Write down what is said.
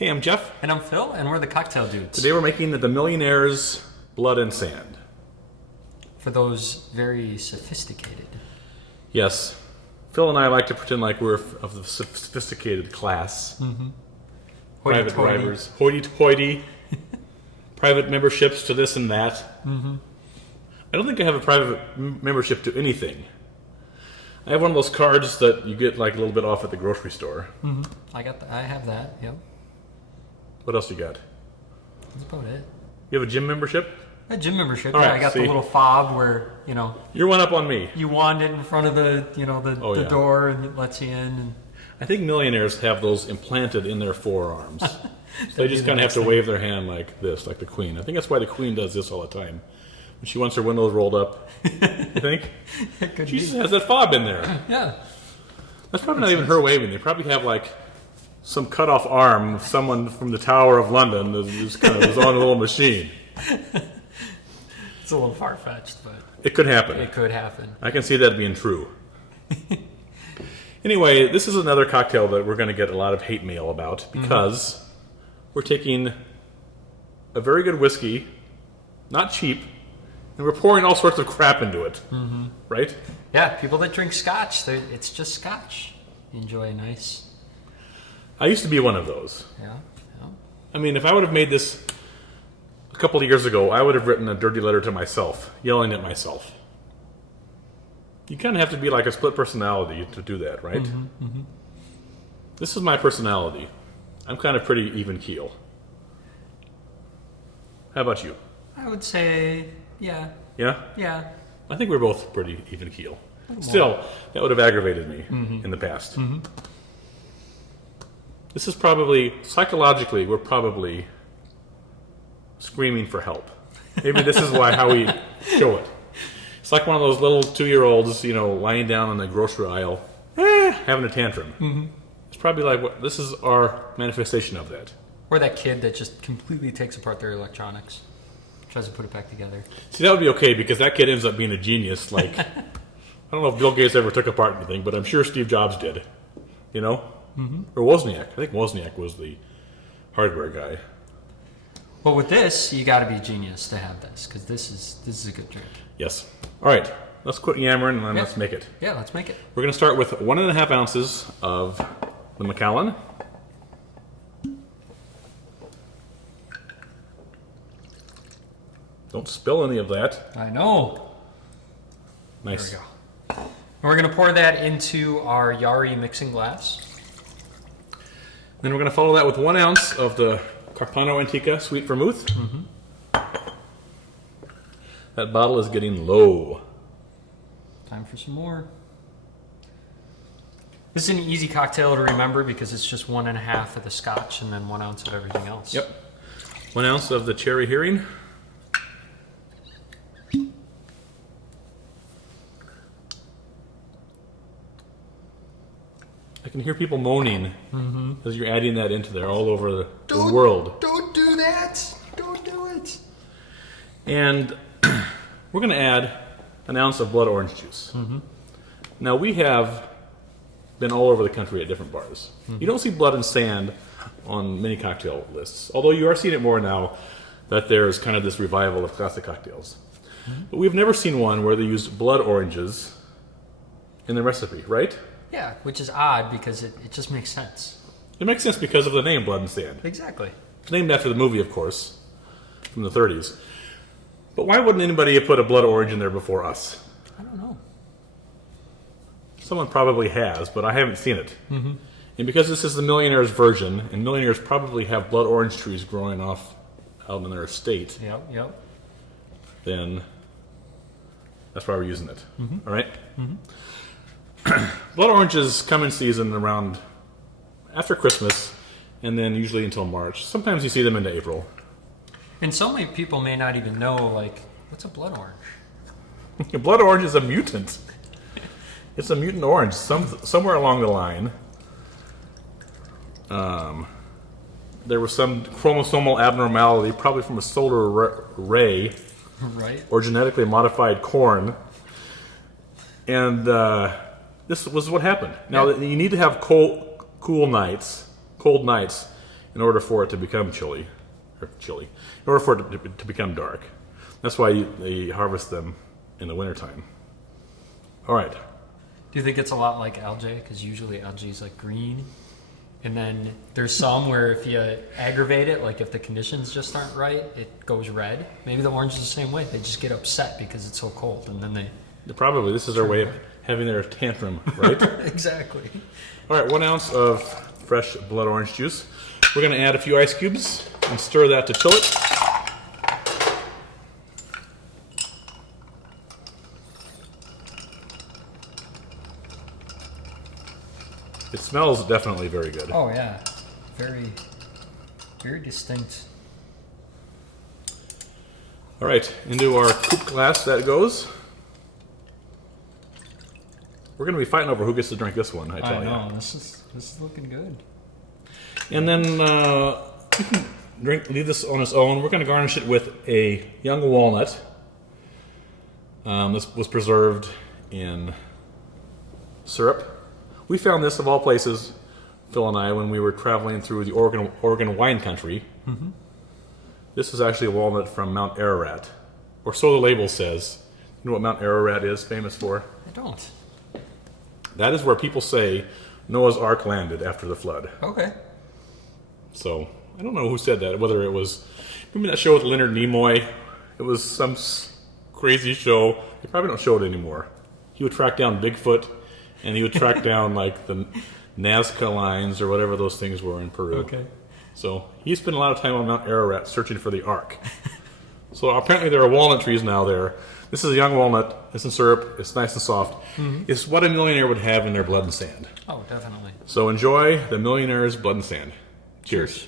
Hey, I'm Jeff. And I'm Phil, and we're the Cocktail Dudes. Today we're making the Millionaire's Blood and Sand. For those very sophisticated. Yes. Phil and I like to pretend like we're of the sophisticated class. Mm-hmm. Private drivers. Hoity-toity. Private memberships to this and that. Mm-hmm. I don't think I have a private membership to anything. I have one of those cards that you get like a little bit off at the grocery store. Mm-hmm. I have that, yep. What else you got? That's about it. You have a gym membership? A gym membership, All yeah. right, I got see. the little fob where, You're one up on me. you wand it in front of the door and it lets you in. And I think millionaires have those implanted in their forearms. So they just kind of have to wave their hand like this, like the Queen. I think that's why the Queen does this all the time. When she wants her windows rolled up. You think? It could She be. just has that fob in there. Yeah. That's probably not even her waving. They probably have like some cut off arm of someone from the Tower of London that just kind of was on a little machine. It's a little far-fetched, but It could happen. it could happen. I can see that being true. Anyway, this is another cocktail that we're going to get a lot of hate mail about because we're taking a very good whiskey, not cheap, and we're pouring all sorts of crap into it. Mm-hmm. Right? Yeah, people that drink scotch, it's just scotch. You enjoy a nice... I used to be one of those. Yeah. I mean, if I would have made this a couple of years ago, I would have written a dirty letter to myself, yelling at myself. You kind of have to be like a split personality to do that, right? Mm-hmm, mm-hmm. This is my personality. I'm kind of pretty even keel. How about you? I would say, yeah. Yeah? Yeah. I think we're both pretty even keel. Still, that would have aggravated me in the past. Mm-hmm. This is probably, psychologically, we're probably screaming for help. Maybe this is how we show it. It's like one of those little 2-year-olds, lying down on the grocery aisle, having a tantrum. Mm-hmm. It's probably like, this is our manifestation of that. Or that kid that just completely takes apart their electronics, tries to put it back together. See, that would be okay, because that kid ends up being a genius. Like, I don't know if Bill Gates ever took apart anything, but I'm sure Steve Jobs did. Mm-hmm. Or Wozniak. I think Wozniak was the hardware guy. Well, with this, you got to be a genius to have this, because this is a good drink. Yes. All right. Let's quit yammering and then let's make it. Yeah, let's make it. We're going to start with 1.5 ounces of the Macallan. Don't spill any of that. I know. Nice. There we go. And we're going to pour that into our Yari mixing glass. Then we're going to follow that with 1 ounce of the Carpano Antica Sweet Vermouth. Mm-hmm. That bottle is getting low. Time for some more. This is an easy cocktail to remember because it's just 1.5 of the scotch and then 1 ounce of everything else. Yep. 1 ounce of the cherry herring. I can hear people moaning as you're adding that into there all over the world. Don't do that! Don't do it! And we're going to add 1 ounce of blood orange juice. Mm-hmm. Now, we have been all over the country at different bars. You don't see blood and sand on many cocktail lists, although you are seeing it more now that there's kind of this revival of classic cocktails. But we've never seen one where they use blood oranges in the recipe, right? Yeah, which is odd because it just makes sense. It makes sense because of the name Blood and Sand. Exactly. It's named after the movie, of course, from the 30s. But why wouldn't anybody have put a blood orange in there before us? I don't know. Someone probably has, but I haven't seen it. Mm-hmm. And because this is the Millionaire's version, and millionaires probably have blood orange trees growing off out in their estate, Yep. then that's why we're using it. Mm-hmm. All right? Mm-hmm. Blood oranges come in season around after Christmas, and then usually until March. Sometimes you see them into April. And so many people may not even know, what's a blood orange? Blood orange is a mutant. It's a mutant orange. Somewhere along the line, there was some chromosomal abnormality, probably from a solar ray, Right. or genetically modified corn, and this was what happened. Now, you need to have cold nights in order for it to become chili. In order for it to become dark. That's why they harvest them in the wintertime. All right. Do you think it's a lot like algae? Because usually algae is like green. And then there's some where if you aggravate it, like if the conditions just aren't right, it goes red. Maybe the orange is the same way. They just get upset because it's so cold, and then they... Probably. This is their way of having their tantrum, right? Exactly. All right, 1 ounce of fresh blood orange juice. We're going to add a few ice cubes and stir that to chill it. It smells definitely very good. Oh, yeah. Very, very distinct. All right, into our coupe glass that goes. We're going to be fighting over who gets to drink this one, I tell you. I know. This is looking good. And then we can leave this on its own. We're going to garnish it with a young walnut. This was preserved in syrup. We found this, of all places, Phil and I, when we were traveling through the Oregon wine country. Mm-hmm. This is actually a walnut from Mount Ararat, or so the label says. You know what Mount Ararat is famous for? I don't. That is where people say Noah's Ark landed after the flood. Okay. So, I don't know who said that, whether it was... Remember that show with Leonard Nimoy? It was some crazy show. They probably don't show it anymore. He would track down Bigfoot, and he would track down, like, the Nazca lines or whatever those things were in Peru. Okay. So, he spent a lot of time on Mount Ararat searching for the Ark. So, apparently there are walnut trees now there. This is a young walnut. It's in syrup. It's nice and soft. Mm-hmm. It's what a millionaire would have in their blood and sand. Oh, definitely. So, enjoy the Millionaire's Blood and Sand. Cheers.